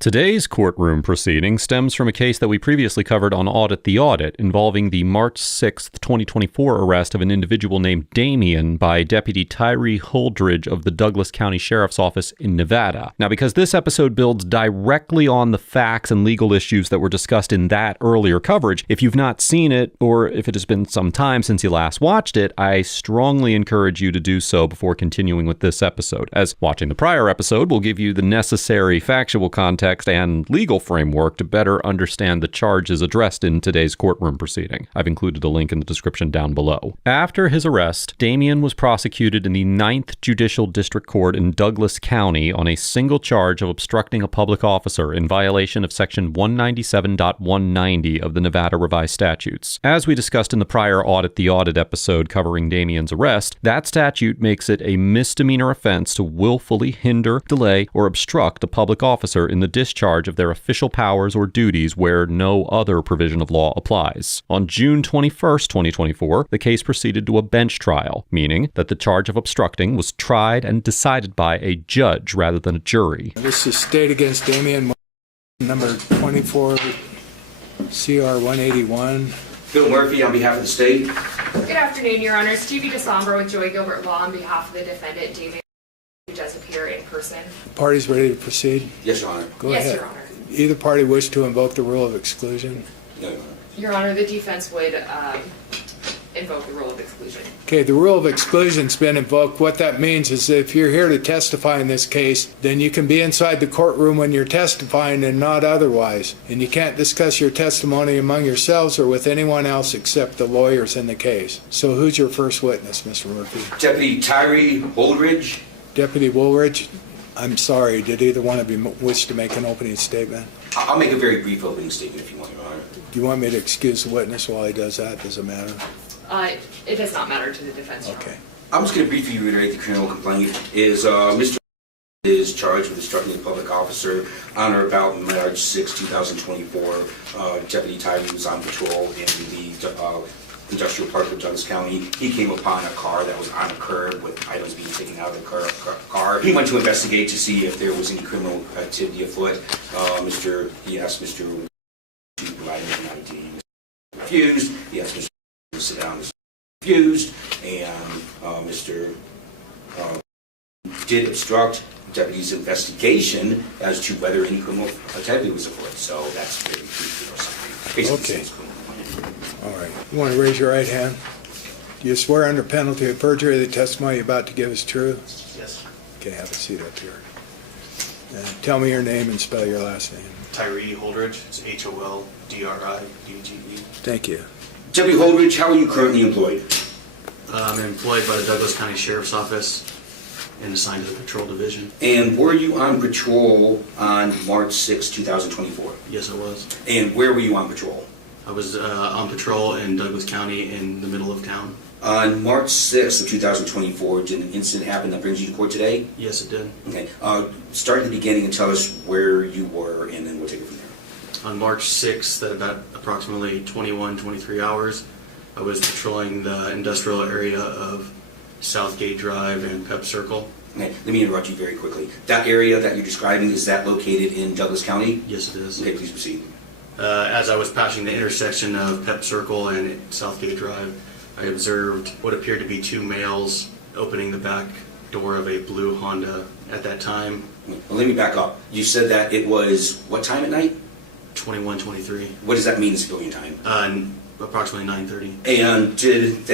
Today's courtroom proceeding stems from a case that we previously covered on Audit the Audit, involving the March 6, 2024 arrest of an individual named Damien by Deputy Tyree Holdridge of the Douglas County Sheriff's Office in Nevada. Now, because this episode builds directly on the facts and legal issues that were discussed in that earlier coverage, if you've not seen it, or if it has been some time since you last watched it, I strongly encourage you to do so before continuing with this episode, as watching the prior episode will give you the necessary factual context and legal framework to better understand the charges addressed in today's courtroom proceeding. I've included a link in the description down below. After his arrest, Damien was prosecuted in the 9th Judicial District Court in Douglas County on a single charge of obstructing a public officer in violation of Section 197.190 of the Nevada Revised Statutes. As we discussed in the prior Audit the Audit episode covering Damien's arrest, that statute makes it a misdemeanor offense to willfully hinder, delay, or obstruct a public officer in the discharge of their official powers or duties where no other provision of law applies. On June 21st, 2024, the case proceeded to a bench trial, meaning that the charge of obstructing was tried and decided by a judge rather than a jury. This is State against Damien, number 24, CR 181. Bill Murphy on behalf of the state. Good afternoon, Your Honor. Stevie DeSombro with Joy Gilbert Law on behalf of the defendant, Damien, who does appear in person. Parties ready to proceed? Yes, Your Honor. Go yes, ahead. Your Honor. Either party wish to invoke the rule of exclusion? No, Your Honor. Your Honor, the defense would invoke the rule of exclusion. Okay, the rule of exclusion's been invoked. What that means is that if you're here to testify in this case, then you can be inside the courtroom when you're testifying and not otherwise. And you can't discuss your testimony among yourselves or with anyone else except the lawyers in the case. So who's your first witness, Mr. Murphy? Deputy Tyree Holdridge. Deputy Woolridge, I'm sorry, did either one of you wish to make an opening statement? I'll make a very brief opening statement if you want, Your Honor. Do you want me to excuse the witness while he does that? Does it matter? It does not matter to the defense, Your Okay. Honor. I'm just going to briefly reiterate the criminal complaint. Mr. is charged with obstructing a public officer on or about March 6, 2024. Deputy Tyree was on patrol in the industrial park of Douglas County. He came upon a car that was on a curb with items being taken out of the car. He went to investigate to see if there was any criminal activity afoot. He asked Mr. to provide him an ID. Mr. refused. He asked Mr. to sit down. Mr. refused, and Mr. did obstruct deputy's investigation as to whether any criminal activity was afoot. So that's very brief. Okay. All right. You want to raise your right hand? Do you swear under penalty of perjury the testimony you're about to give is true? Yes. Okay, have a seat up here. And tell me your name and spell your last name. Tyree Holdridge. It's Holdridge. Thank you. Deputy Holdridge, how are you currently employed? I'm employed by the Douglas County Sheriff's Office and assigned to the Patrol Division. And were you on patrol on March 6, 2024? Yes, I was. And where were you on patrol? I was on patrol in Douglas County in the middle of town. On March 6th of 2024, did an incident happen that brings you to court today? Yes, it did. Okay. Start at the beginning and tell us where you were, and then we'll take it from there. On March 6th, at about approximately 23 hours, I was patrolling the industrial area of Southgate Drive and Pep Circle. Okay. Let me interrupt you very quickly. That area that you're describing, is that located in Douglas County? Yes, it is. Okay, please proceed. As I was passing the intersection of Pep Circle and Southgate Drive, I observed what appeared to be two males opening the back door of a blue Honda. At that time, Well, let me back up. You said that it was what time at night? 21:23, What does that mean in civilian time? approximately 9:30. And did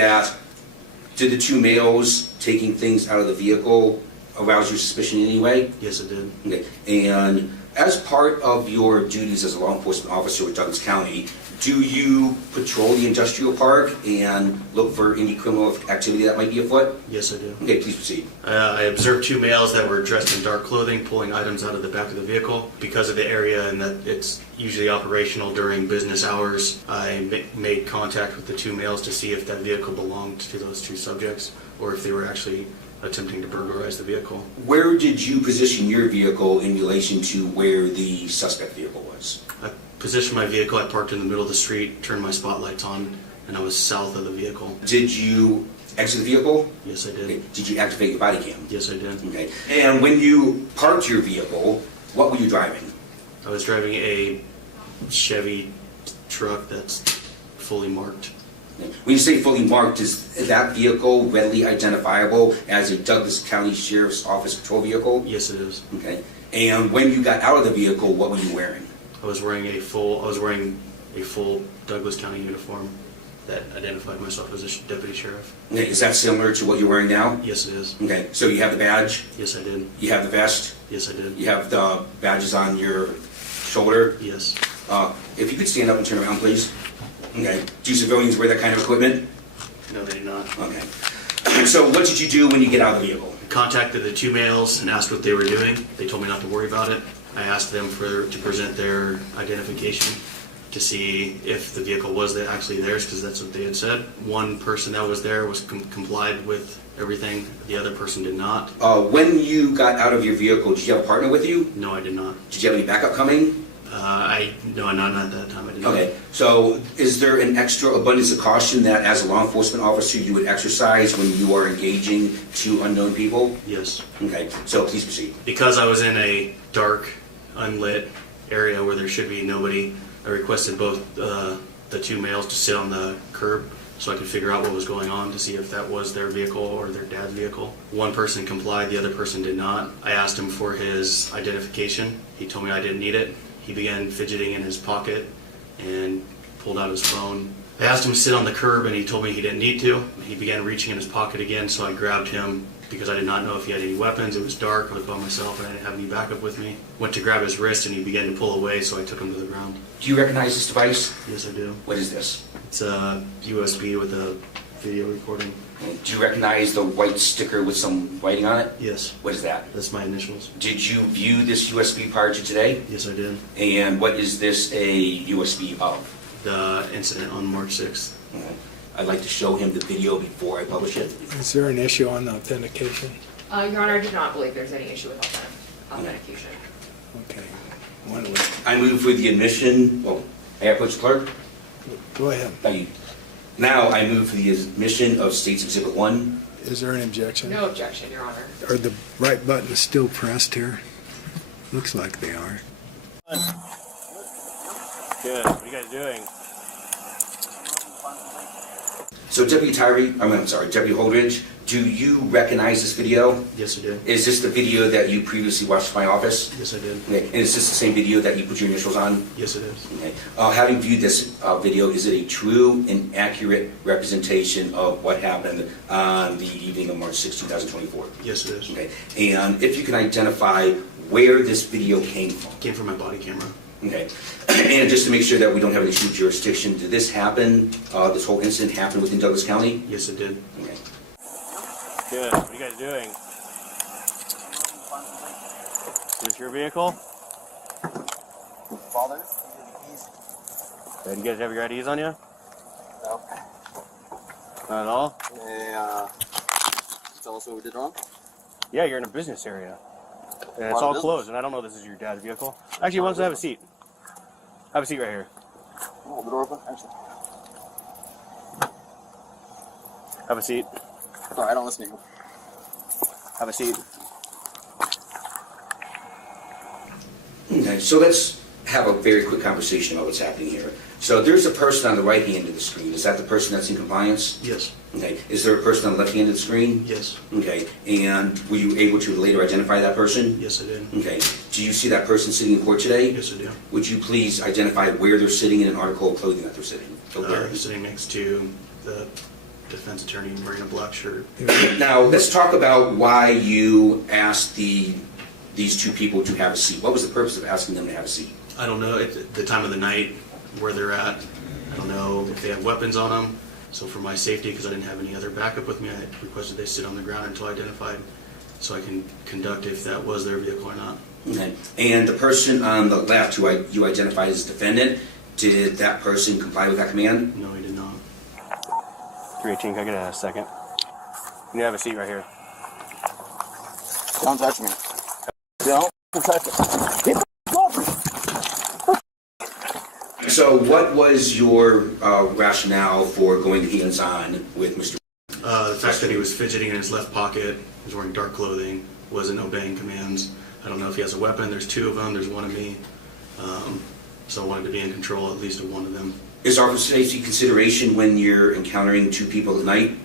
the two males taking things out of the vehicle arouse your suspicion in any way? Yes, it did. Okay. And as part of your duties as a law enforcement officer with Douglas County, do you patrol the industrial park and look for any criminal activity that might be afoot? Yes, I do. Okay, please proceed. I observed two males that were dressed in dark clothing pulling items out of the back of the vehicle. Because of the area and that it's usually operational during business hours, I made contact with the two males to see if that vehicle belonged to those two subjects or if they were actually attempting to burglarize the vehicle. Where did you position your vehicle in relation to where the suspect vehicle was? I positioned my vehicle, I parked in the middle of the street, turned my spotlights on, and I was south of the vehicle. Did you exit the vehicle? Yes, I Okay. did. Did you activate your body cam? Yes, I did. Okay. And when you parked your vehicle, what were you driving? I was driving a Chevy truck that's fully marked. When you say fully marked, is that vehicle readily identifiable as a Douglas County Sheriff's Office patrol vehicle? Yes, it is. Okay. And when you got out of the vehicle, what were you wearing? I was wearing a full Douglas County uniform that identified myself as a deputy sheriff. Okay. Is that similar to what you're wearing now? Yes, it is. Okay. So you have the badge, Yes, I did. you have the vest, Yes, I did. you have the badges on your shoulder. Yes. If you could stand up and turn around, please. Okay. Do civilians wear that kind of equipment? No, they did not. Okay. So what did you do when you get out of the vehicle? I contacted the two males and asked what they were doing. They told me not to worry about it. I asked them to present their identification to see if the vehicle was actually theirs, because that's what they had said. One person that was there was complied with everything. The other person did not. When you got out of your vehicle, did you have a partner with you? No, I did not. Did you have any backup coming? No, not at that time. I did not. Okay, so is there an extra abundance of caution that as a law enforcement officer you would exercise when you are engaging two unknown people? Yes. Okay, so please proceed. Because I was in a dark, unlit area where there should be nobody, I requested both the two males to sit on the curb so I could figure out what was going on to see if that was their vehicle or their dad's vehicle. One person complied, the other person did not. I asked him for his identification. He told me I didn't need it. He began fidgeting in his pocket and pulled out his phone. I asked him to sit on the curb and he told me he didn't need to. He began reaching in his pocket again, so I grabbed him because I did not know if he had any weapons. It was dark, I was by myself, and I didn't have any backup with me. Went to grab his wrist and he began to pull away, so I took him to the ground. Do you recognize this device? Yes, I do. What is this? It's a USB with a video recording. Do you recognize the white sticker with some writing on it? Yes, What is that? that's my initials. Did you view this USB prior to today? Yes, I did. And what is this a USB of? The incident on March 6th. Okay. I'd like to show him the video before I publish it. Is there an issue on the authentication? Your Honor, I do not believe there's any issue with authentication. Okay. Why don't I move for the admission, well, may I approach the clerk? Go ahead. Thank you. Now I move for the admission of State's Exhibit 1. Is there an objection? No objection, Your Honor. Are the right buttons still pressed here? Looks like they are. Good. What are you guys doing? So Deputy Deputy Holdridge, do you recognize this video? Yes, I did. Is this the video that you previously watched from my office? Yes, I did. Okay. And is this the same video that you put your initials on? Yes, it is. Okay. Having viewed this video, is it a true and accurate representation of what happened on the evening of March 6, 2024? Yes, it is. Okay. And if you can identify where this video came from? Came from my body camera. Okay. And just to make sure that we don't have an issue with jurisdiction, did this happen, this whole incident happen within Douglas County? Yes, it did. Okay. Good. What are you guys doing? Is this your vehicle? Father? Do you guys have your IDs on you? No. Not at all? Tell us what we did wrong? Yeah, you're in a business area. And it's What all business? closed, and I don't know this is your dad's vehicle. Actually, why don't you have a seat? Have a seat right here. Hold the door open. Actually. Have a seat. Sorry, I don't listen to you. Have a seat. Okay, so let's have a very quick conversation about what's happening here. So there's a person on the right hand of the screen. Is that the person that's in compliance? Yes. Okay. Is there a person on the left hand of the screen? Yes. Okay. And were you able to later identify that person? Yes, I did. Okay. Do you see that person sitting in court today? Yes, I do. Would you please identify where they're sitting in an article of clothing that they're sitting? Sitting next to the defense attorney wearing a black shirt. Now, let's talk about why you asked these two people to have a seat. What was the purpose of asking them to have a seat? I don't know at the time of the night where they're at. I don't know if they have weapons on them. So for my safety, because I didn't have any other backup with me, I requested they sit on the ground until identified so I can conduct if that was their vehicle or not. Okay. And the person on the left who you identified as defendant, did that person comply with that command? No, he did not. 318, can I get a second? You have a seat right here. Don't touch me. Don't touch it. So what was your rationale for going hands-on with Mr. The fact that he was fidgeting in his left pocket, was wearing dark clothing, wasn't obeying commands. I don't know if he has a weapon. There's two of them. There's one of me. So I wanted to be in control at least of one of them. Is officer safety consideration when you're encountering two people at night?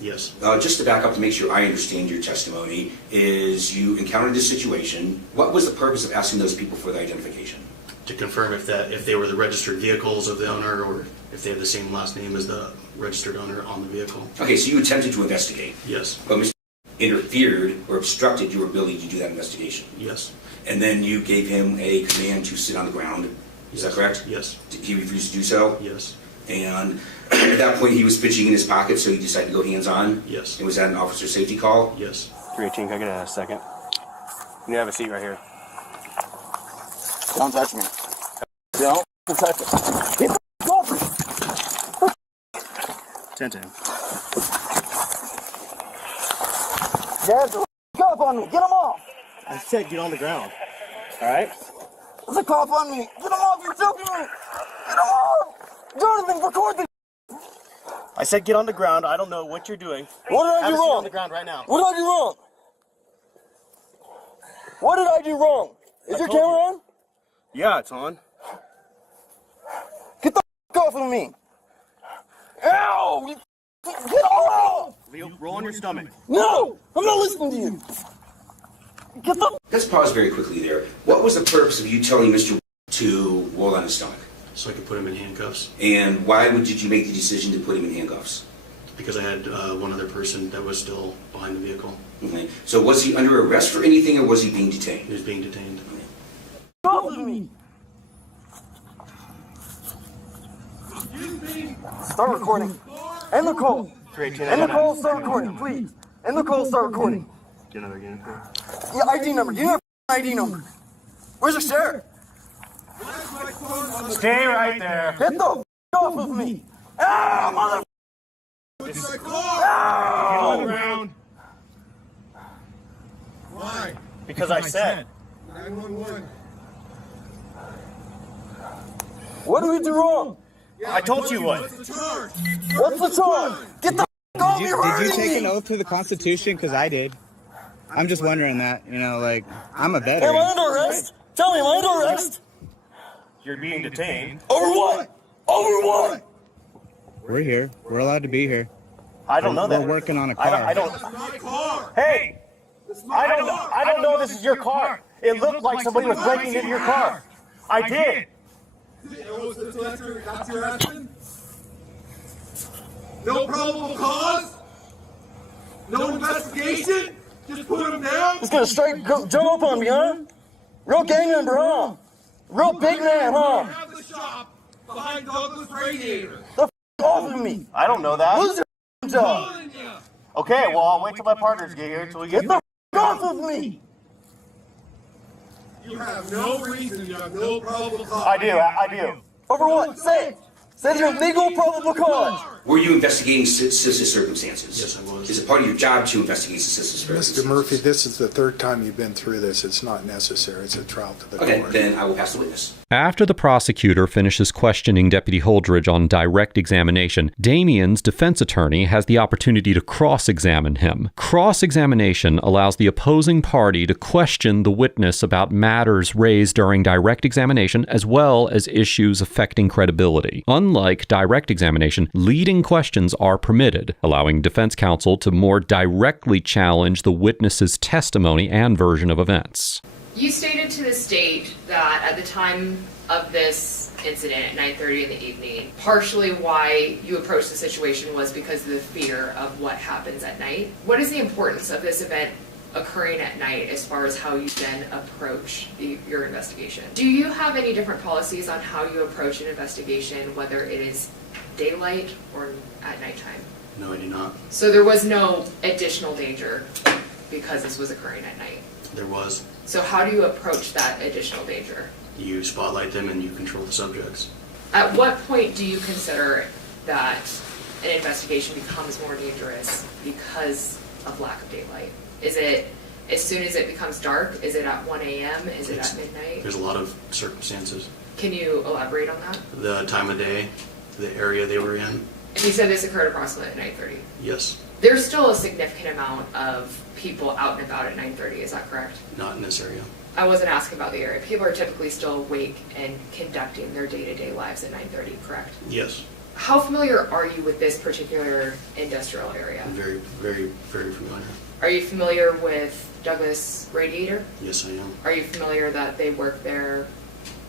Yes. Just to back up to make sure I understand your testimony, is you encountered this situation. What was the purpose of asking those people for the identification? To confirm if they were the registered vehicles of the owner or if they have the same last name as the registered owner on the vehicle. Okay, so you attempted to investigate. Yes. But Mr. interfered or obstructed your ability to do that investigation. Yes. And then you gave him a command to sit on the ground. Is that correct? Yes. Did he refuse to do so? Yes. And at that point, he was fidgeting in his pocket, so you decided to go hands-on? Yes. And was that an officer safety call? Yes. 318, can I get a second? You have a seat right here. Don't touch me. Don't touch it. Get the off me. 10-10. There's a cop on me. Get him off. I said get on the ground. All right? There's a cop on me. Get him off. You're choking me. Get him off. Jonathan, record the. I said get on the ground. I don't know what you're doing. What did I do Have a seat wrong? on the ground right now. What did I do wrong? What did I do wrong? Is your told camera you. on? Yeah, it's on. Get the off of me. Ow! Get off! Leo, roll on your stomach. No! I'm not listening to you. Get the. Let's pause very quickly there. What was the purpose of you telling Mr. to roll on his stomach? So I could put him in handcuffs And why did you make the decision to put him in handcuffs? because I had one other person that was still behind the vehicle. Okay. So was he under arrest for anything, or was he being He detained? was being detained. Off of me. Start recording. End the call. 318. End the call. Start recording, please. End the call. Start recording. Get another unit. Yeah, ID number. Give me your ID number. Where's the sheriff? Stay right there. Get the off of me. Ah, mother. Get on the ground. Why? Because I said. 911. What did we do wrong? I told you what. What's the charge? What's the charge? Get the off me. You're Did you hurting take an me. oath to the Constitution? Because I did. I'm just wondering that. You know, like, I'm a Am I veteran. under arrest? Tell me, am I under arrest? You're being detained. Over what? Over what? We're here. We're allowed to be here. I don't know that. We're working on a I car. don't. It's my car. Hey! It's my car. I don't know this is your car. It looked like somebody was breaking into your car. I did. That's your action? No probable cause? No investigation? Just put him down? It's gonna straight jump up on me, huh? Real gang member, huh? Real big man, huh? Have the shop behind Douglas Radiator. Off of me. I don't know that. Who's your job? Calling you. Okay, well, I'll wait till my partners get here till we Get get. the off of me. You have no reason, you have no probable cause. I do. Over what? Say it. Say your legal probable cause. Were you investigating suspicious circumstances? Yes, I was. Is it part of your job to investigate suspicious circumstances? Mr. Murphy, this is the third time you've been through this. It's not necessary. It's a trial to the Okay, court. then I will pass the witness. After the prosecutor finishes questioning Deputy Holdridge on direct examination, Damien's defense attorney has the opportunity to cross-examine him. Cross-examination allows the opposing party to question the witness about matters raised during direct examination as well as issues affecting credibility. Unlike direct examination, leading questions are permitted, allowing defense counsel to more directly challenge the witness's testimony and version of events. You stated to the state that at the time of this incident at 9:30 in the evening, partially why you approached the situation was because of the fear of what happens at night. What is the importance of this event occurring at night as far as how you then approach your investigation? Do you have any different policies on how you approach an investigation, whether it is daylight or at nighttime? No, I do not. So there was no additional danger because this was occurring at night. There was. So how do you approach that additional danger? You spotlight them and you control the subjects. At what point do you consider that an investigation becomes more dangerous because of lack of daylight? Is it as soon as it becomes dark? Is it at 1 a.m.? Is it at midnight? There's a lot of circumstances. Can you elaborate on that? The time of day, the area they were in. And you said this occurred approximately at 9:30. Yes. There's still a significant amount of people out and about at 9:30, is that correct? Not in this area. I wasn't asking about the area. People are typically still awake and conducting their day-to-day lives at 9:30, correct? Yes. How familiar are you with this particular industrial area? I'm very, very, very familiar. Are you familiar with Douglas Radiator? Yes, I am. Are you familiar that they work there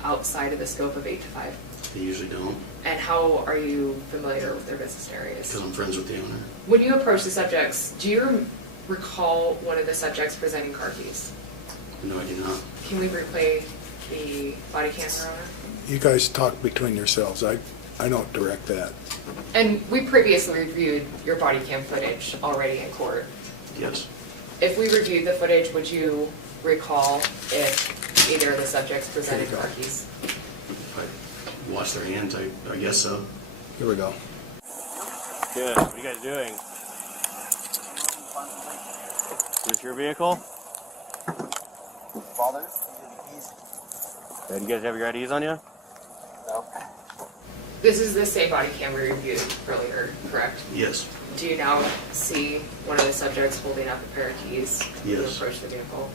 outside of the scope of 8 to 5? They usually don't, And how are you familiar with their business areas? because I'm friends with the owner. When you approach the subjects, do you recall one of the subjects presenting car keys? No, I do not. Can we replay the body camera owner? You guys talk between yourselves. I don't direct that. And we previously reviewed your body cam footage already in court. Yes. If we reviewed the footage, would you recall if either of the subjects presented car keys? If I wash their hands, I guess so. Here we go. Good. What are you guys doing? Is this your vehicle? Father's? Do you guys have your IDs on you? No. This is the same body cam we reviewed earlier, correct? Yes. Do you now see one of the subjects holding up a pair of keys when you Yes. approach the vehicle?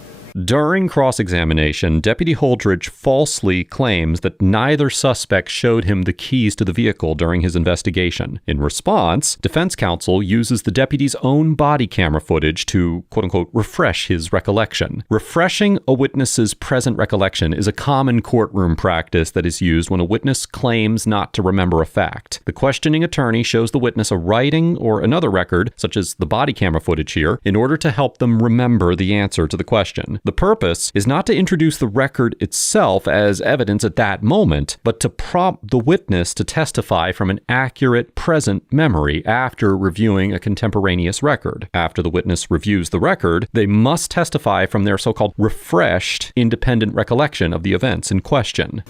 During cross-examination, Deputy Holdridge falsely claims that neither suspect showed him the keys to the vehicle during his investigation. In response, defense counsel uses the deputy's own body camera footage to, quote-unquote, refresh his recollection. Refreshing a witness's present recollection is a common courtroom practice that is used when a witness claims not to remember a fact. The questioning attorney shows the witness a writing or another record, such as the body camera footage here, in order to help them remember the answer to the question. The purpose is not to introduce the record itself as evidence at that moment, but to prompt the witness to testify from an accurate present memory after reviewing a contemporaneous record. After the witness reviews the record, they must testify from their so-called refreshed, independent recollection of the events in question.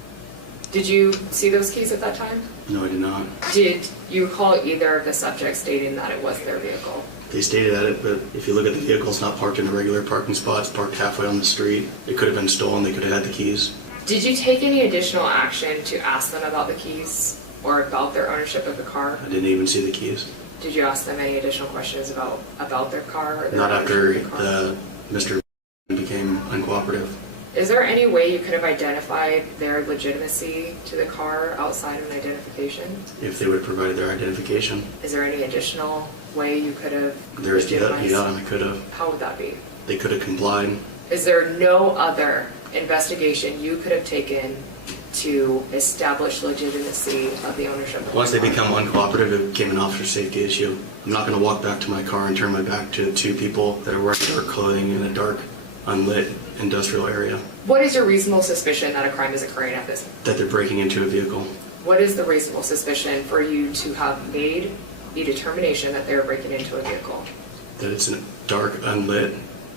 Did you see those keys at that time? No, I did not. Did you recall either of the subjects stating that it was their vehicle? They stated at it, but if you look at the vehicle, it's not parked in a regular parking spot. It's parked halfway on the street. It could have been stolen. They could have had the keys. Did you take any additional action to ask them about the keys or about their ownership of the car? I didn't even see the keys. Did you ask them any additional questions about their car? Or their Not after ownership of the car? Mr. became uncooperative. Is there any way you could have identified their legitimacy to the car outside of an identification? If they would have provided their identification. Is there any additional way you could have There's legitimized? yeah, I could have. How would that be? They could have complied. Is there no other investigation you could have taken to establish legitimacy of the ownership of the Once they car? become uncooperative, it became an officer safety issue. I'm not going to walk back to my car and turn my back to two people that are wearing dark clothing in a dark, unlit industrial area. What is your reasonable suspicion that a crime is occurring at this? That they're breaking into a vehicle. What is the reasonable suspicion for you to have made the determination that they're breaking into a vehicle? That it's in a dark, unlit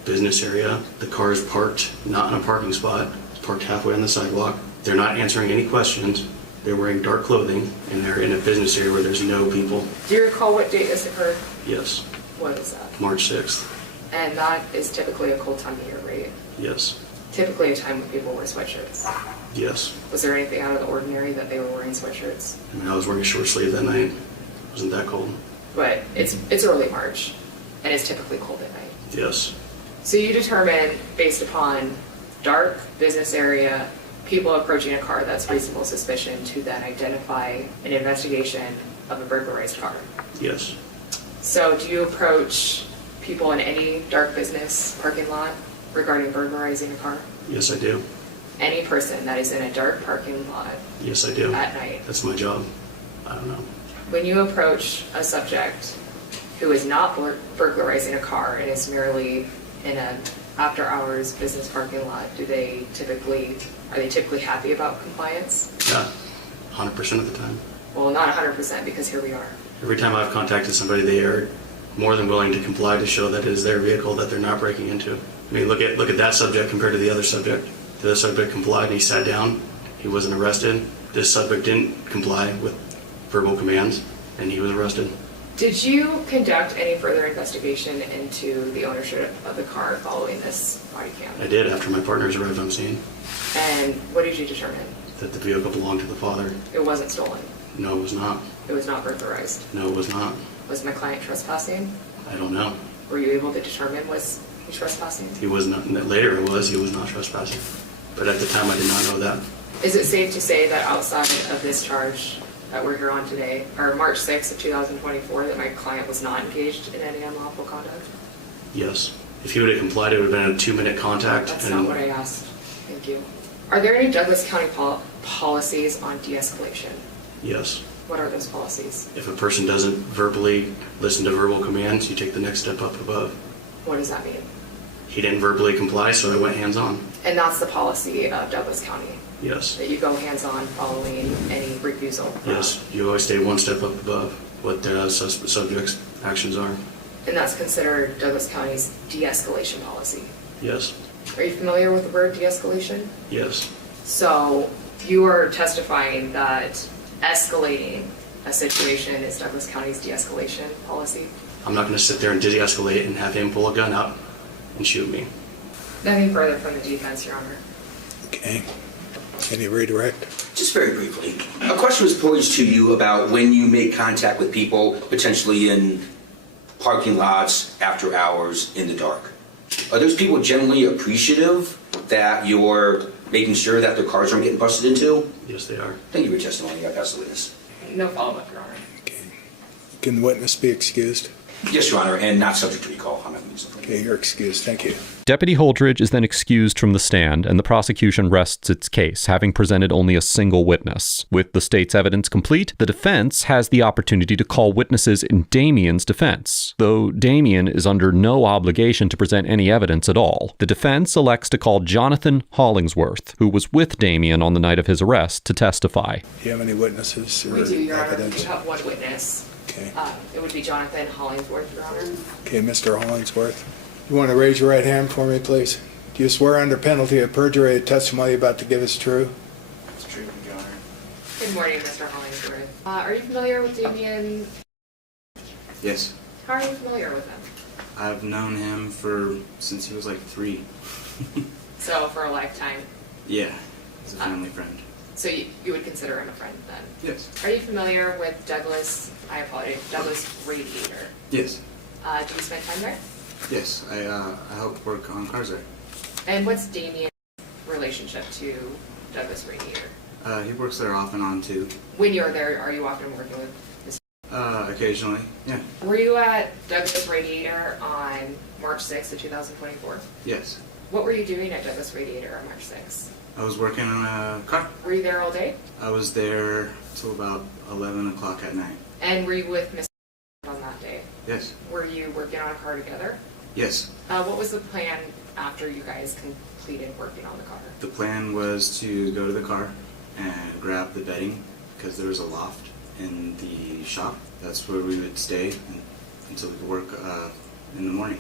business area. The car is parked not in a parking spot. It's parked halfway on the sidewalk. They're not answering any questions. They're wearing dark clothing, and they're in a business area where there's no people. Do you recall what date this occurred? Yes, What was that? March 6th. And that is typically a cold time of year, right? Yes, Typically a time when people wear sweatshirts. yes. Was there anything out of the ordinary that they were wearing sweatshirts? I mean, I was wearing a short sleeve that night. It wasn't that cold. But it's early March, and it's typically cold at night. Yes, So you determine, based upon dark business area, people approaching a car, that's reasonable suspicion to then identify an investigation of a burglarized car. yes, So do you approach people in any dark business parking lot regarding burglarizing a car? yes, I do. Any person that is in a dark parking lot Yes, I do. at night, That's my job. I don't know. when you approach a subject who is not burglarizing a car and is merely in an after-hours business parking lot, are they typically happy about compliance? Yeah, 100% of the time. Well, not 100%, because here we are. Every time I've contacted somebody, they are more than willing to comply to show that it is their vehicle that they're not breaking into. I mean, look at that subject compared to the other subject. The other subject complied and he sat down. He wasn't arrested. This subject didn't comply with verbal commands and he was arrested. Did you conduct any further investigation into the ownership of the car following this body cam? I did after my partners arrived on scene. And what did you determine? That the vehicle belonged to the father. It wasn't stolen. No, it was not. It was not burglarized. No, it was not. Was my client trespassing? I don't know. Were you able to determine was he trespassing? He was not, later he was not trespassing. But at the time I did not know that. Is it safe to say that outside of this charge that we're here on today, or March 6th of 2024, that my client was not engaged in any unlawful conduct? Yes. If he would have complied, it would have been a 2-minute contact. That's not what I asked. Thank you. Are there any Douglas County policies on de-escalation? Yes. What are those policies? If a person doesn't verbally listen to verbal commands, you take the next step up above. What does that mean? He didn't verbally comply, so I went hands-on. And that's the policy of Douglas County, Yes. that you go hands-on following any refusal? Yes. You always stay one step up above what the subject's actions are. And that's considered Douglas County's de-escalation policy? Yes. Are you familiar with the word de-escalation? Yes. So you are testifying that escalating a situation is Douglas County's de-escalation policy? I'm not going to sit there and de-escalate and have him pull a gun out and shoot me. Nothing further from the defense, Your Honor. Okay. Any redirect? Just very briefly, a question was posed to you about when you make contact with people, potentially in parking lots, after hours, in the dark. Are those people generally appreciative that you're making sure that their cars aren't getting busted into? Yes, they are. Thank you for your testimony. I pass the witness. No follow-up, Your Honor. Okay. Can the witness be excused? Yes, Your Honor, and not subject to recall. I'm not using it. Okay, you're excused. Thank you. Deputy Holdridge is then excused from the stand, and the prosecution rests its case, having presented only a single witness. With the state's evidence complete, the defense has the opportunity to call witnesses in Damien's defense. Though Damien is under no obligation to present any evidence at all, the defense elects to call Jonathan Hollingsworth, who was with Damien on the night of his arrest, to testify. Do you have any witnesses or We do, Your Honor. evidence? We have one witness. Okay. It would be Jonathan Hollingsworth, Your Honor. Okay, Mr. Hollingsworth. You want to raise your right hand for me, please? Do you swear under penalty of perjury the testimony you're about to give is true? It's true, Your Honor. Good morning, Mr. Hollingsworth. Are you familiar with Damien? Yes. How are you familiar with him? I've known him since he was like 3. So, for a lifetime. Yeah. He's a family friend. So you would consider him a friend then? Yes. Are you familiar with Douglas Radiator? Yes. Do you spend time there? Yes. I help work on cars there. And what's Damien's relationship to Douglas Radiator? He works there off and on too. When you're there, are you often working with Mr. Occasionally, yeah. Were you at Douglas Radiator on March 6th of 2024? Yes. What were you doing at Douglas Radiator on March 6th? I was working on a car. Were you there all day? I was there till about 11 o'clock at night. And were you with Mr. on that day? Yes. Were you working on a car together? Yes. What was the plan after you guys completed working on the car? The plan was to go to the car and grab the bedding because there was a loft in the shop. That's where we would stay until we could work in the morning.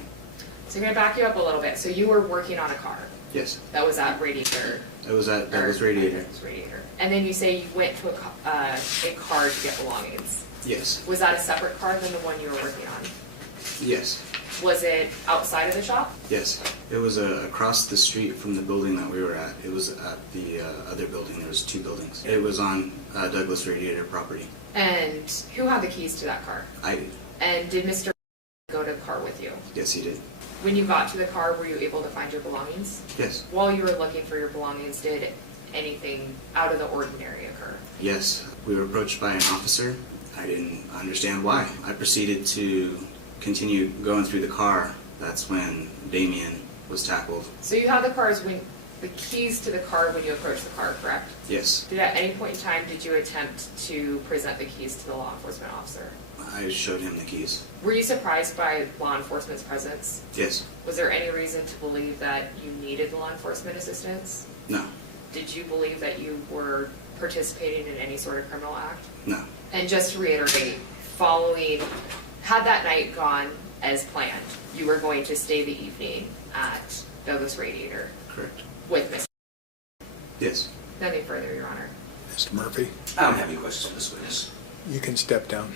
So I'm going to back you up a little bit. So you were working on a car Yes. that was at Radiator. It was at Douglas Radiator. Douglas Radiator. And then you say you went to a car to get belongings. Yes. Was that a separate car than the one you were working on? Yes. Was it outside of the shop? Yes. It was across the street from the building that we were at. It was at the other building. There was 2 buildings. It was on Douglas Radiator property. And who had the keys to that car? I did. And did Mr. go to the car with you? Yes, he did. When you got to the car, were you able to find your belongings? Yes. While you were looking for your belongings, did anything out of the ordinary occur? Yes. We were approached by an officer. I didn't understand why. I proceeded to continue going through the car. That's when Damien was tackled. So you have the keys to the car when you approached the car, correct? Yes. Did at any point in time did you attempt to present the keys to the law enforcement officer? I showed him the keys. Were you surprised by law enforcement's presence? Yes. Was there any reason to believe that you needed law enforcement assistance? No. Did you believe that you were participating in any sort of criminal act? No. And just to reiterate, had that night gone as planned, you were going to stay the evening at Douglas Radiator Correct. with Mr. Yes. Nothing further, Your Honor. Mr. Murphy, I don't have any questions for this witness. you can step down.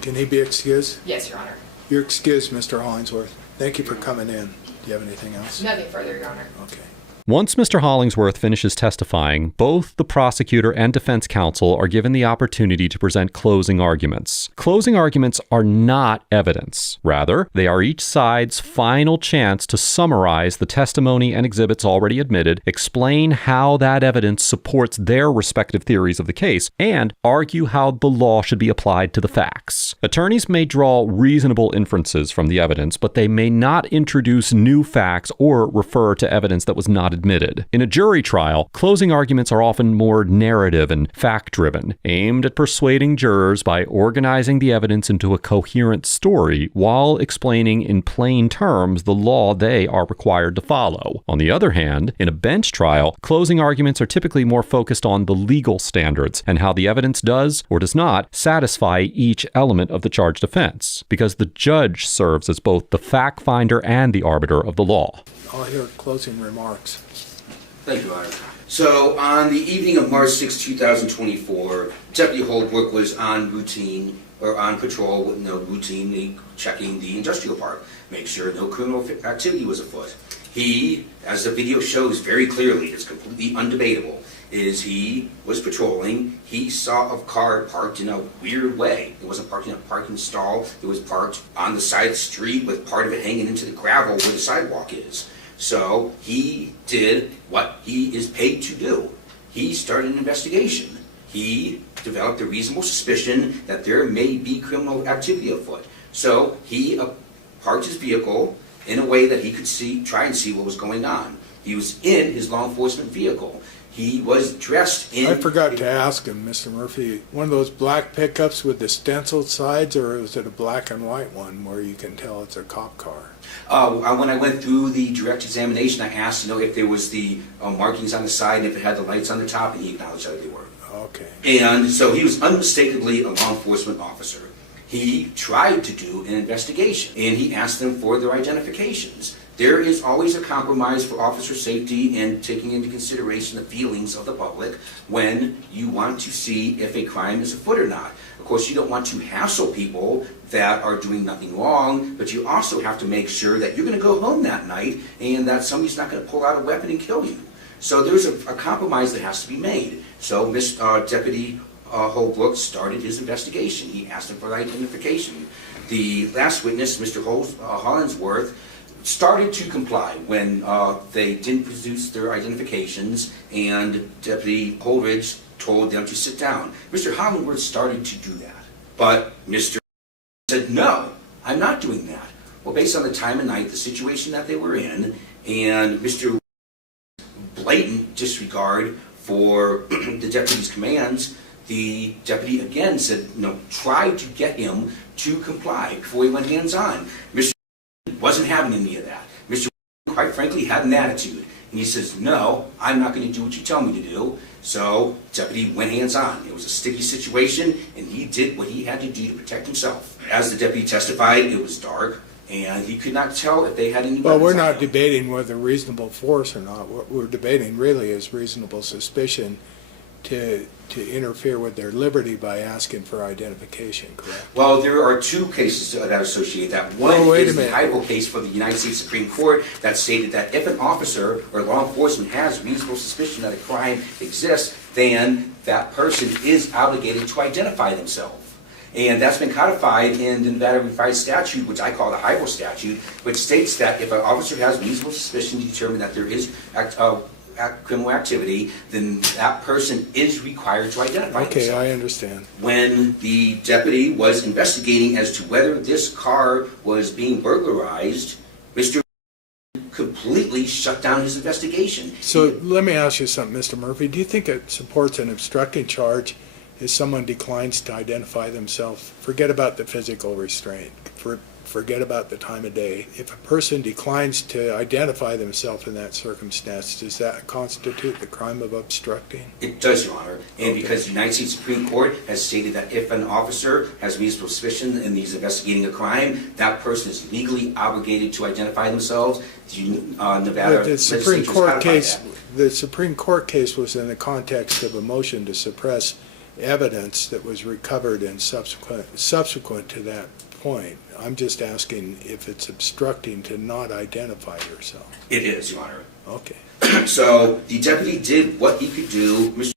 Can he be excused? Yes, Your Honor. You're excused, Mr. Hollingsworth. Thank you for coming in. Do you have anything else? Nothing further, Your Honor. Okay. Once Mr. Hollingsworth finishes testifying, both the prosecutor and defense counsel are given the opportunity to present closing arguments. Closing arguments are not evidence. Rather, they are each side's final chance to summarize the testimony and exhibits already admitted, explain how that evidence supports their respective theories of the case, and argue how the law should be applied to the facts. Attorneys may draw reasonable inferences from the evidence, but they may not introduce new facts or refer to evidence that was not admitted. In a jury trial, closing arguments are often more narrative and fact-driven, aimed at persuading jurors by organizing the evidence into a coherent story while explaining in plain terms the law they are required to follow. On the other hand, in a bench trial, closing arguments are typically more focused on the legal standards and how the evidence does or does not satisfy each element of the charged offense, because the judge serves as both the fact finder and the arbiter of the law. I'll hear closing remarks. Thank you, Your Honor. So, on the evening of March 6, 2024, Deputy Holbrook was on patrol with routinely checking the industrial park, make sure no criminal activity was afoot. He, as the video shows very clearly, it's completely undebatable, is he was patrolling, he saw a car parked in a weird way. It wasn't parked in a parking stall, it was parked on the side of the street with part of it hanging into the gravel where the sidewalk is. So he did what he is paid to do. He started an investigation. He developed a reasonable suspicion that there may be criminal activity afoot. So he parked his vehicle in a way that he could try and see what was going on. He was in his law enforcement vehicle. He was dressed in... I forgot to ask him, Mr. Murphy, one of those black pickups with the stenciled sides, or is it a black and white one where you can tell it's a cop car? When I went through the direct examination, I asked to know if there was the markings on the side and if it had the lights on the top, and he acknowledged that they were. Okay. And so he was unmistakably a law enforcement officer. He tried to do an investigation, and he asked them for their identifications. There is always a compromise for officer safety and taking into consideration the feelings of the public when you want to see if a crime is afoot or not. Of course, you don't want to hassle people that are doing nothing wrong, but you also have to make sure that you're going to go home that night and that somebody's not going to pull out a weapon and kill you. So there's a compromise that has to be made. So Deputy Holbrook started his investigation. He asked him for identification. The last witness, Mr. Hollingsworth, started to comply when they didn't produce their identifications, and Deputy Holdridge told them to sit down. Mr. Hollingsworth started to do that, but Mr. said, no, I'm not doing that. Well, based on the time of night, the situation that they were in, and Mr. blatant disregard for the deputy's commands, the deputy again said, no, tried to get him to comply before he went hands-on. Mr. wasn't having any of that. Mr. quite frankly had an attitude, and he says, no, I'm not going to do what you tell me to do. So deputy went hands-on. It was a sticky situation, and he did what he had to do to protect himself. As the deputy testified, it was dark, and he could not tell if they had any Well, weapons we're on not them. debating whether reasonable force or not. What we're debating really is reasonable suspicion to interfere with their liberty by asking for identification, correct? Well, there are two cases that associate that. One is the Heibel case for the United States Supreme Court that stated that if an officer or law enforcement has reasonable suspicion that a crime exists, then that person is obligated to identify themselves. And that's been codified in the Nevada Revised Statute, which I call the Heibel Statute, which states that if an officer has reasonable suspicion to determine that there is criminal activity, then that person is required to identify themselves. Okay, I understand. When the deputy was investigating as to whether this car was being burglarized, Mr. completely shut down his investigation. So let me ask you something, Mr. Murphy. Do you think it supports an obstructing charge if someone declines to identify themselves? Forget about the physical restraint. Forget about the time of day. If a person declines to identify themselves in that circumstance, does that constitute the crime of obstructing? It does, Your Honor. And because the United States Supreme Court has stated that if an officer has reasonable suspicion and he's investigating a crime, that person is legally obligated to identify themselves. Nevada The Supreme legislature's Court codified case, that. the Supreme Court case was in the context of a motion to suppress evidence that was recovered and subsequent to that point. I'm just asking if it's obstructing to not identify yourself. It is, Your Honor. Okay. So the deputy did what he could do. Mr.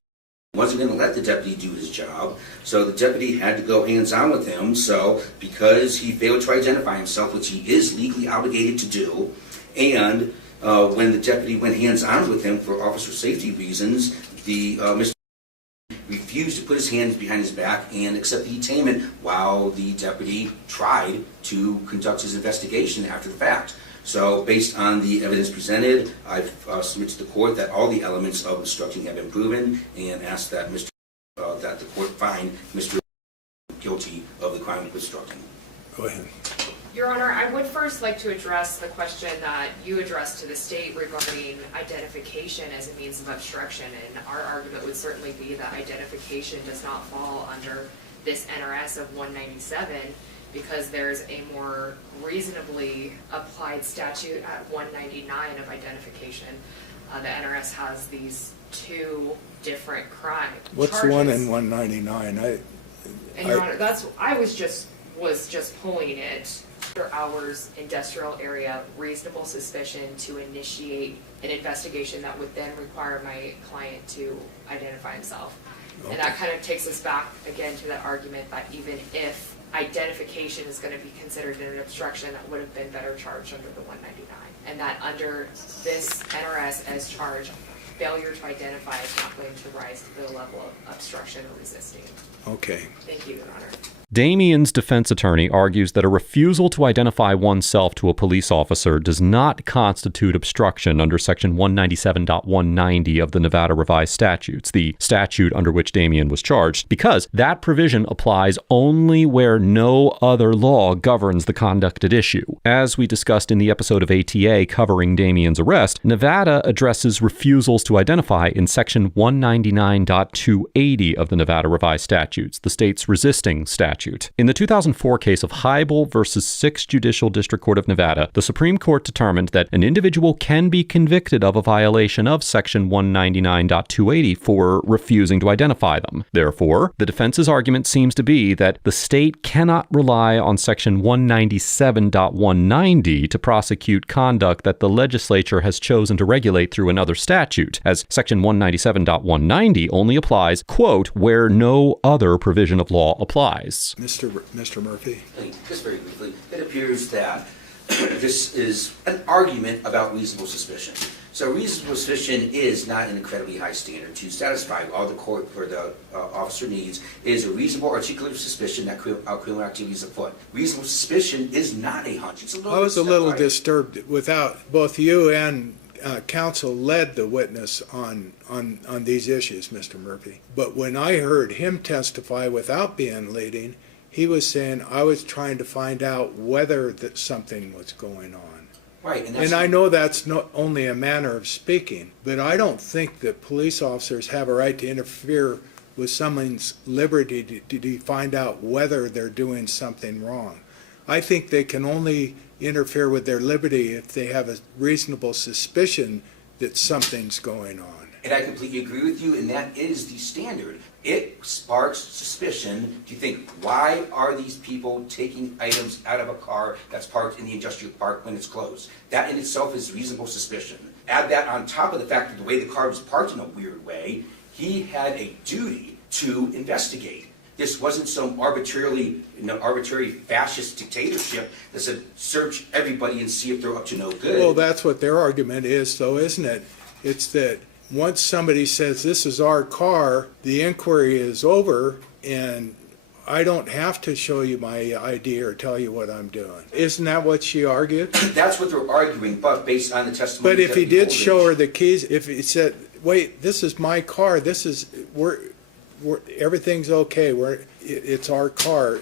wasn't going to let the deputy do his job, so the deputy had to go hands-on with him. So because he failed to identify himself, which he is legally obligated to do, and when the deputy went hands-on with him for officer safety reasons, the Mr. refused to put his hands behind his back and accept the detainment while the deputy tried to conduct his investigation after the fact. So based on the evidence presented, I've submitted to the court that all the elements of obstructing have been proven and asked that that the court find Mr. guilty of the crime of obstructing. Go ahead. Your Honor, I would first like to address the question that you addressed to the state regarding identification as a means of obstruction, and our argument would certainly be that identification does not fall under this NRS of 197 because there's a more reasonably applied statute at 199 of identification. The NRS has these two different crime What's charges. one in 199? And Your Honor, I was just pulling it. After hours, industrial area, reasonable suspicion to initiate an investigation that would then require my client to identify himself. Okay. And that kind of takes us back again to that argument that even if identification is going to be considered an obstruction, that would have been better charged under the 199. And that under this NRS as charged, failure to identify is not going to rise to the level of obstruction or resisting. Okay. Thank you, Your Honor. Damien's defense attorney argues that a refusal to identify oneself to a police officer does not constitute obstruction under Section 197.190 of the Nevada Revised Statutes, the statute under which Damien was charged, because that provision applies only where no other law governs the conduct at issue. As we discussed in the episode of ATA covering Damien's arrest, Nevada addresses refusals to identify in Section 199.280 of the Nevada Revised Statutes, the state's resisting statute. In the 2004 case of Heibel versus 6th Judicial District Court of Nevada, the Supreme Court determined that an individual can be convicted of a violation of Section 199.280 for refusing to identify them. Therefore, the defense's argument seems to be that the state cannot rely on Section 197.190 to prosecute conduct that the legislature has chosen to regulate through another statute, as Section 197.190 only applies, quote, where no other provision of law applies. Mr. Murphy. Just very briefly, it appears that this is an argument about reasonable suspicion. So reasonable suspicion is not an incredibly high standard to satisfy. All the court or the officer needs is a reasonable articulate suspicion that criminal activity is afoot. Reasonable suspicion is not a hunch. It's a little I was a little higher. disturbed without both you and counsel led the witness on these issues, Mr. Murphy. But when I heard him testify without being leading, he was saying, I was trying to find out whether that something was going on. Right, and I know that's not only a manner of speaking, but I don't think that police officers have a right to interfere with someone's liberty to find out whether they're doing something wrong. I think they can only interfere with their liberty if they have a reasonable suspicion that something's going on. And I completely agree with you, and that is the standard. It sparks suspicion to think, why are these people taking items out of a car that's parked in the industrial park when it's closed? That in itself is reasonable suspicion. Add that on top of the fact that the way the car was parked in a weird way, he had a duty to investigate. This wasn't some arbitrary fascist dictatorship that said, search everybody and see if they're up to no good. Well, that's what their argument is, though, isn't it? It's that once somebody says, this is our car, the inquiry is over, and I don't have to show you my ID or tell you what I'm doing. Isn't that what she argued? That's what they're arguing, but based on the testimony. But if he did show her the keys, if he said, wait, this is my car, everything's okay, it's our car.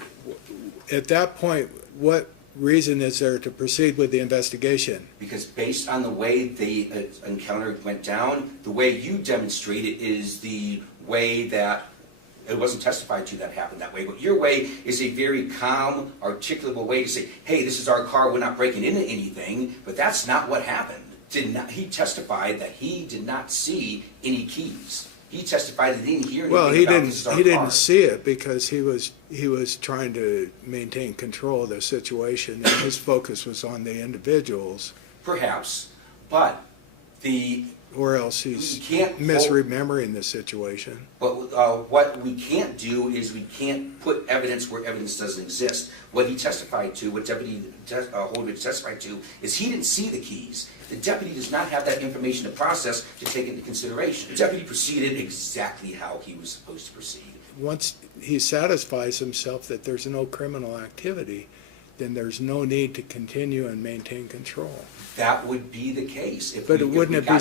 At that point, what reason is there to proceed with the investigation? Because based on the way the encounter went down, the way you demonstrated is the way that it wasn't testified to that happened that way. But your way is a very calm, articulable way to say, hey, this is our car, we're not breaking into anything. But that's not what happened. He testified that he did not see any keys. He testified that he didn't hear anything. Well, he didn't see it because he was trying to maintain control of the situation, and his focus was on the individuals. Perhaps, but the or else he's You can't misremembering the situation. But what we can't do is we can't put evidence where evidence doesn't exist. What he testified to, what Deputy Holdridge testified to, is he didn't see the keys. The deputy does not have that information to process to take into consideration. The deputy proceeded exactly how he was supposed to proceed. Once he satisfies himself that there's no criminal activity, then there's no need to continue and maintain control. That would be the case. But wouldn't it be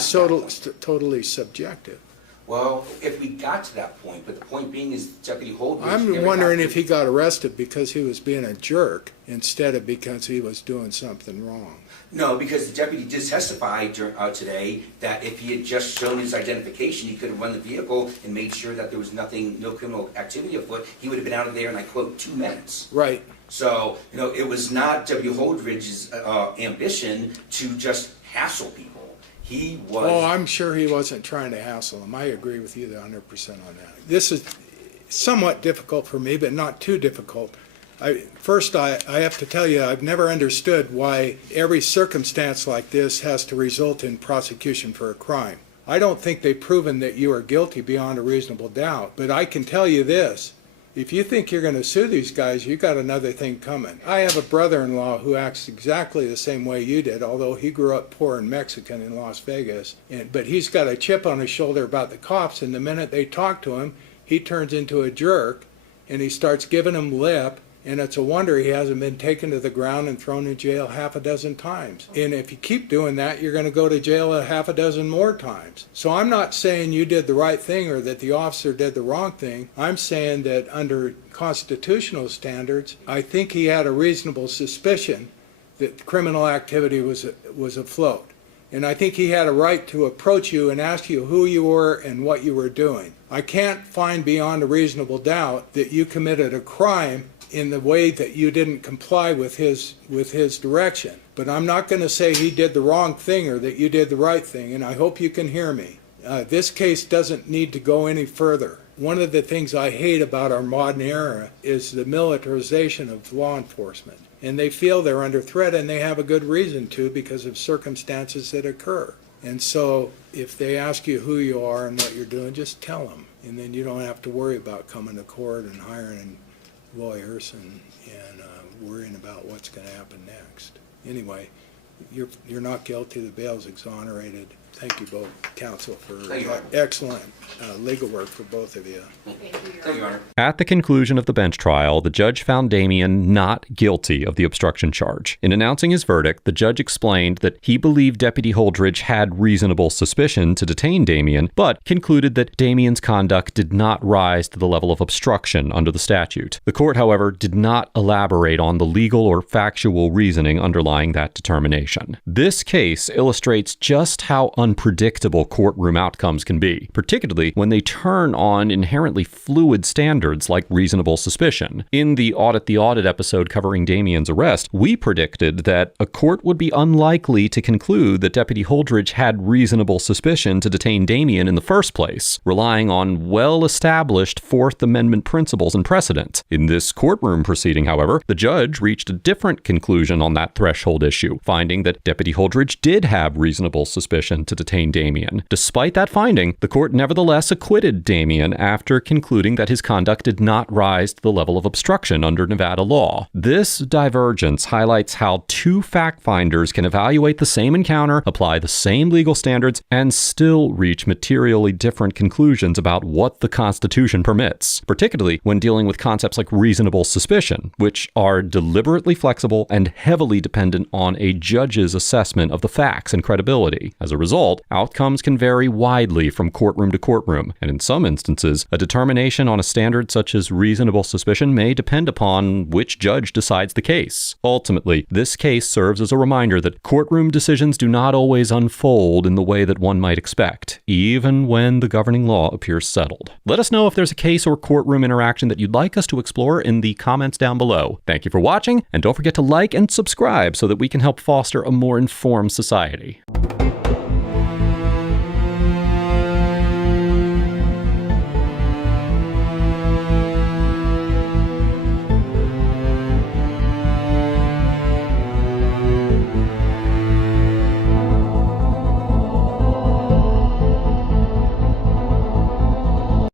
totally subjective? Well, if we got to that point, but the point being is Deputy Holdridge... I'm wondering if he got arrested because he was being a jerk instead of because he was doing something wrong. No, because the deputy did testify today that if he had just shown his identification, he could have run the vehicle and made sure that there was no criminal activity afoot. He would have been out of there in, I quote, 2 minutes. Right. So, it was not Deputy Holdridge's ambition to just hassle people. He was... Oh, I'm sure he wasn't trying to hassle him. I agree with you 100% on that. This is somewhat difficult for me, but not too difficult. First, I have to tell you, I've never understood why every circumstance like this has to result in prosecution for a crime. I don't think they've proven that you are guilty beyond a reasonable doubt, but I can tell you this. If you think you're going to sue these guys, you got another thing coming. I have a brother-in-law who acts exactly the same way you did, although he grew up poor and Mexican in Las Vegas. But he's got a chip on his shoulder about the cops, and the minute they talk to him, he turns into a jerk, and he starts giving them lip, and it's a wonder he hasn't been taken to the ground and thrown in jail 6 times. And if you keep doing that, you're going to go to jail 6 more times. So I'm not saying you did the right thing or that the officer did the wrong thing. I'm saying that under constitutional standards, I think he had a reasonable suspicion that criminal activity was afloat. And I think he had a right to approach you and ask you who you were and what you were doing. I can't find beyond a reasonable doubt that you committed a crime in the way that you didn't comply with his direction. But I'm not going to say he did the wrong thing or that you did the right thing, and I hope you can hear me. This case doesn't need to go any further. One of the things I hate about our modern era is the militarization of law enforcement. And they feel they're under threat, and they have a good reason to because of circumstances that occur. And so if they ask you who you are and what you're doing, just tell them. And then you don't have to worry about coming to court and hiring lawyers and worrying about what's going to happen next. Anyway, you're not guilty. The bail's exonerated. Thank you both, counsel, for excellent legal work for both of you. Thank you, Your Honor. At the conclusion of the bench trial, the judge found Damien not guilty of the obstruction charge. In announcing his verdict, the judge explained that he believed Deputy Holdridge had reasonable suspicion to detain Damien, but concluded that Damien's conduct did not rise to the level of obstruction under the statute. The court, however, did not elaborate on the legal or factual reasoning underlying that determination. This case illustrates just how unpredictable courtroom outcomes can be, particularly when they turn on inherently fluid standards like reasonable suspicion. In the Audit episode covering Damien's arrest, we predicted that a court would be unlikely to conclude that Deputy Holdridge had reasonable suspicion to detain Damien in the first place, relying on well-established Fourth Amendment principles and precedent. In this courtroom proceeding, however, the judge reached a different conclusion on that threshold issue, finding that Deputy Holdridge did have reasonable suspicion to detain Damien. Despite that finding, the court nevertheless acquitted Damien after concluding that his conduct did not rise to the level of obstruction under Nevada law. This divergence highlights how two fact finders can evaluate the same encounter, apply the same legal standards, and still reach materially different conclusions about what the Constitution permits, particularly when dealing with concepts like reasonable suspicion, which are deliberately flexible and heavily dependent on a judge's assessment of the facts and credibility. As a result, outcomes can vary widely from courtroom to courtroom, and in some instances, a determination on a standard such as reasonable suspicion may depend upon which judge decides the case. Ultimately, this case serves as a reminder that courtroom decisions do not always unfold in the way that one might expect, even when the governing law appears settled. Let us know if there's a case or courtroom interaction that you'd like us to explore in the comments down below. Thank you for watching, and don't forget to like and subscribe so that we can help foster a more informed society.